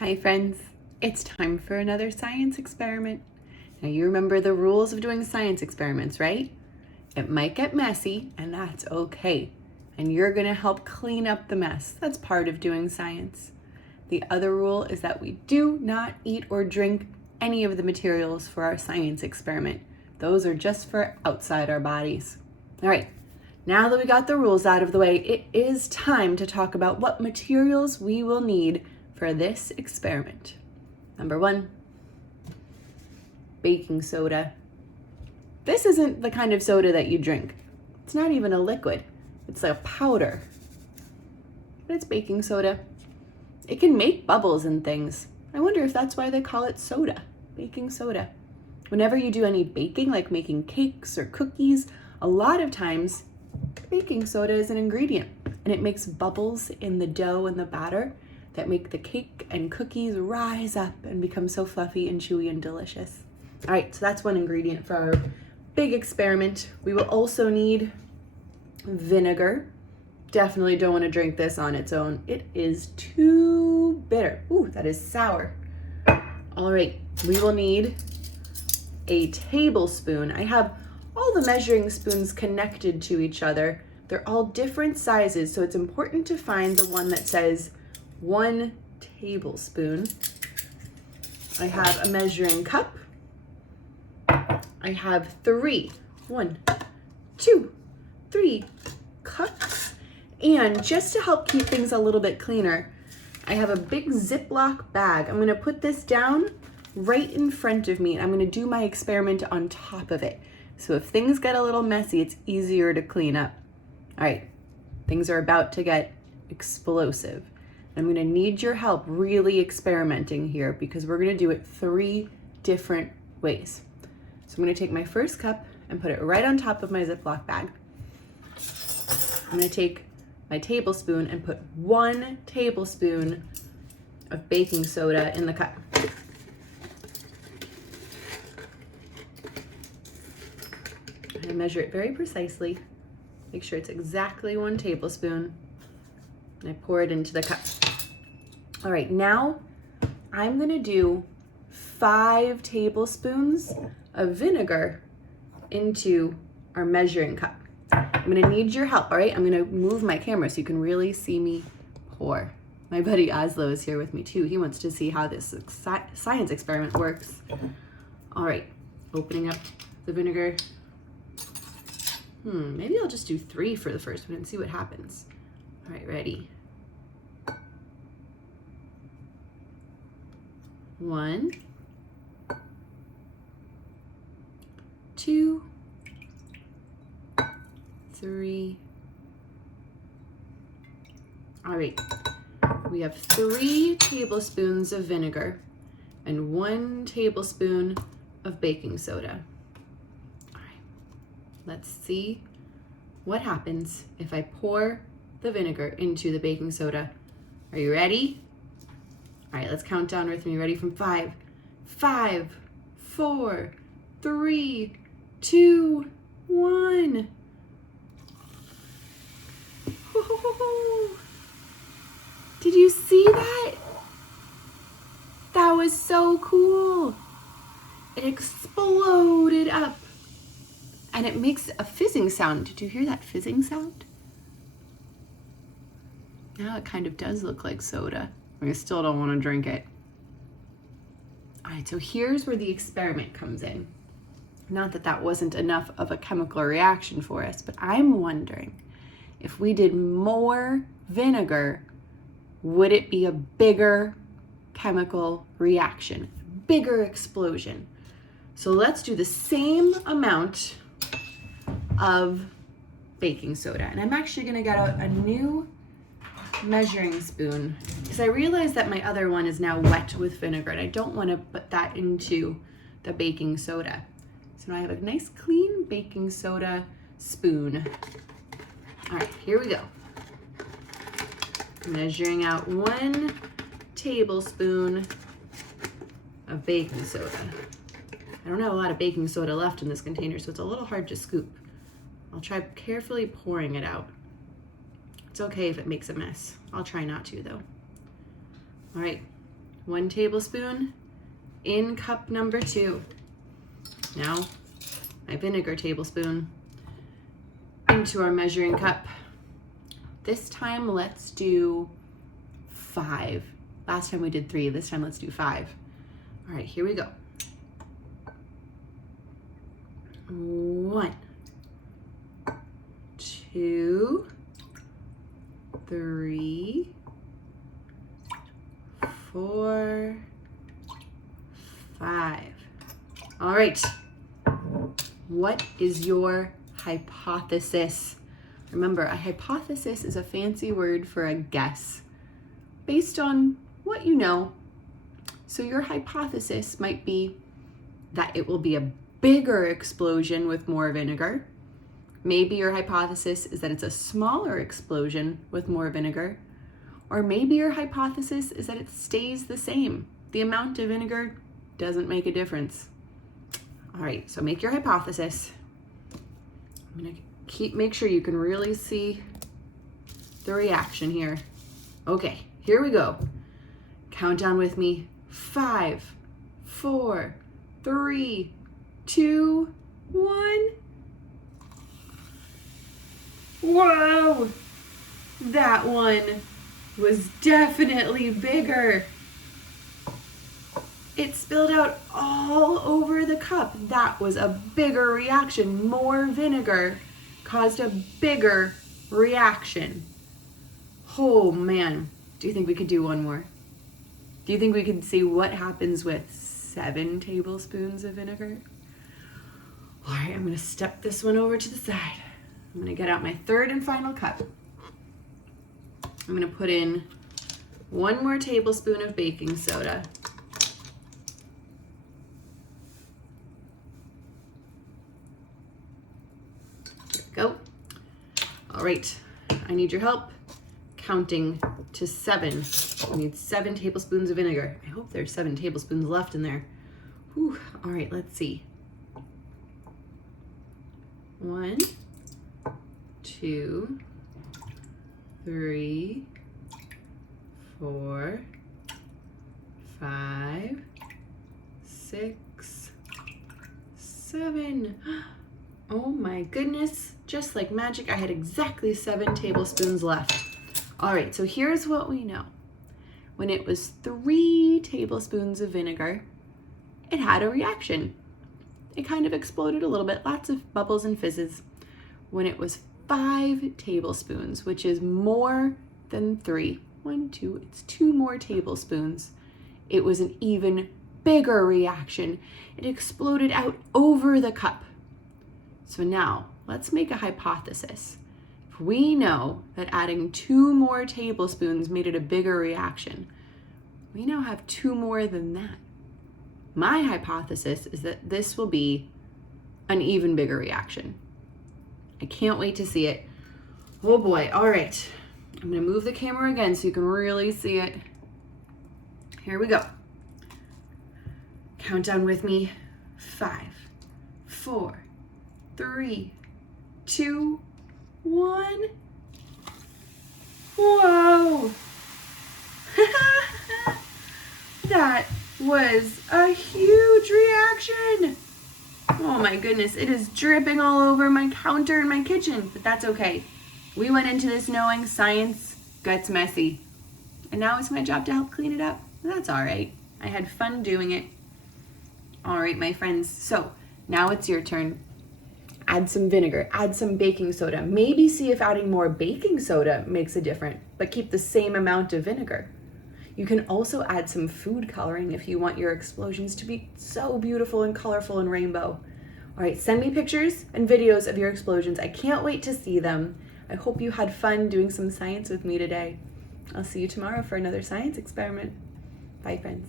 Hi friends, it's time for another science experiment. Now you remember the rules of doing science experiments, right? It might get messy, and that's okay. And you're gonna help clean up the mess. That's part of doing science. The other rule is that we do not eat or drink any of the materials for our science experiment. Those are just for outside our bodies. All right, now that we got the rules out of the way, it is time to talk about what materials we will need for this experiment. Number 1, baking soda. This isn't the kind of soda that you drink. It's not even a liquid. It's a powder. But it's baking soda. It can make bubbles and things. I wonder if that's why they call it soda, baking soda. Whenever you do any baking, like making cakes or cookies, a lot of times baking soda is an ingredient, and it makes bubbles in the dough and the batter that make the cake and cookies rise up and become so fluffy and chewy and delicious. All right, so that's one ingredient for our big experiment. We will also need vinegar. Definitely don't want to drink this on its own. It is too bitter. Ooh, that is sour. All right, we will need a tablespoon. I have all the measuring spoons connected to each other. They're all different sizes, so it's important to find the one that says 1 tablespoon. I have a measuring cup. I have 3, 1, 2, 3 cups. And just to help keep things a little bit cleaner, I have a big Ziploc bag. I'm gonna put this down right in front of me, and I'm gonna do my experiment on top of it. So if things get a little messy, it's easier to clean up. All right, things are about to get explosive. I'm gonna need your help really experimenting here because we're gonna do it 3 different ways. So I'm gonna take my first cup and put it right on top of my Ziploc bag. I'm gonna take my tablespoon and put 1 tablespoon of baking soda in the cup. I measure it very precisely. Make sure it's exactly 1 tablespoon. And I pour it into the cup. All right, now I'm gonna do 5 tablespoons of vinegar into our measuring cup. I'm gonna need your help, all right? I'm gonna move my camera so you can really see me pour. My buddy Oslo is here with me too. He wants to see how this science experiment works. All right, opening up the vinegar. Maybe I'll just do 3 for the first one and see what happens. All right, ready? 1, 2, 3. All right, we have 3 tablespoons of vinegar and 1 tablespoon of baking soda. All right, let's see what happens if I pour the vinegar into the baking soda. Are you ready? All right, let's count down with me. Ready from 5, 5, 4, 3, 2, 1. Did you see that? That was so cool. It exploded up and it makes a fizzing sound. Did you hear that fizzing sound? Now it kind of does look like soda. I still don't want to drink it. All right, so here's where the experiment comes in. Not that that wasn't enough of a chemical reaction for us, but I'm wondering if we did more vinegar, would it be a bigger chemical reaction, bigger explosion? So let's do the same amount of baking soda. And I'm actually gonna get out a new measuring spoon because I realized that my other one is now wet with vinegar and I don't want to put that into the baking soda. So now I have a nice clean baking soda spoon. All right, here we go. Measuring out 1 tablespoon of baking soda. I don't have a lot of baking soda left in this container, so it's a little hard to scoop. I'll try carefully pouring it out. It's okay if it makes a mess. I'll try not to though. All right, 1 tablespoon in cup number 2. Now, my vinegar tablespoon into our measuring cup. This time, let's do 5. Last time we did 3, this time let's do 5. All right, here we go. 1, 2, 3, 4, 5. All right. What is your hypothesis? Remember, a hypothesis is a fancy word for a guess based on what you know. So your hypothesis might be that it will be a bigger explosion with more vinegar. Maybe your hypothesis is that it's a smaller explosion with more vinegar. Or maybe your hypothesis is that it stays the same. The amount of vinegar doesn't make a difference. All right, so make your hypothesis. I'm gonna make sure you can really see the reaction here. Okay, here we go. Count down with me. 5, 4, 3, 2, 1. Whoa! That one was definitely bigger. It spilled out all over the cup. That was a bigger reaction. More vinegar caused a bigger reaction. Oh man, do you think we could do one more? Do you think we could see what happens with 7 tablespoons of vinegar? All right, I'm gonna step this one over to the side. I'm gonna get out my 3rd and final cup. I'm gonna put in 1 more tablespoon of baking soda. There we go. All right, I need your help counting to 7. I need 7 tablespoons of vinegar. I hope there's 7 tablespoons left in there. Whew. All right, let's see. 1, 2, 3, 4, 5, 6, 7. Oh my goodness, just like magic, I had exactly 7 tablespoons left. All right, so here's what we know. When it was 3 tablespoons of vinegar, it had a reaction. It kind of exploded a little bit, lots of bubbles and fizzes. When it was 5 tablespoons, which is more than 3, 1, 2, it's 2 more tablespoons, it was an even bigger reaction. It exploded out over the cup. So now, let's make a hypothesis. If we know that adding 2 more tablespoons made it a bigger reaction, we now have 2 more than that. My hypothesis is that this will be an even bigger reaction. I can't wait to see it. Oh boy, all right. I'm gonna move the camera again so you can really see it. Here we go. Count down with me. 5, 4, 3, 2, 1. Whoa! That was a huge reaction. Oh my goodness, it is dripping all over my counter in my kitchen, but that's okay. We went into this knowing science gets messy. And now it's my job to help clean it up. That's all right. I had fun doing it. All right, my friends, so now it's your turn. Add some vinegar, add some baking soda. Maybe see if adding more baking soda makes a difference, but keep the same amount of vinegar. You can also add some food coloring if you want your explosions to be so beautiful and colorful and rainbow. All right, send me pictures and videos of your explosions. I can't wait to see them. I hope you had fun doing some science with me today. I'll see you tomorrow for another science experiment. Bye, friends.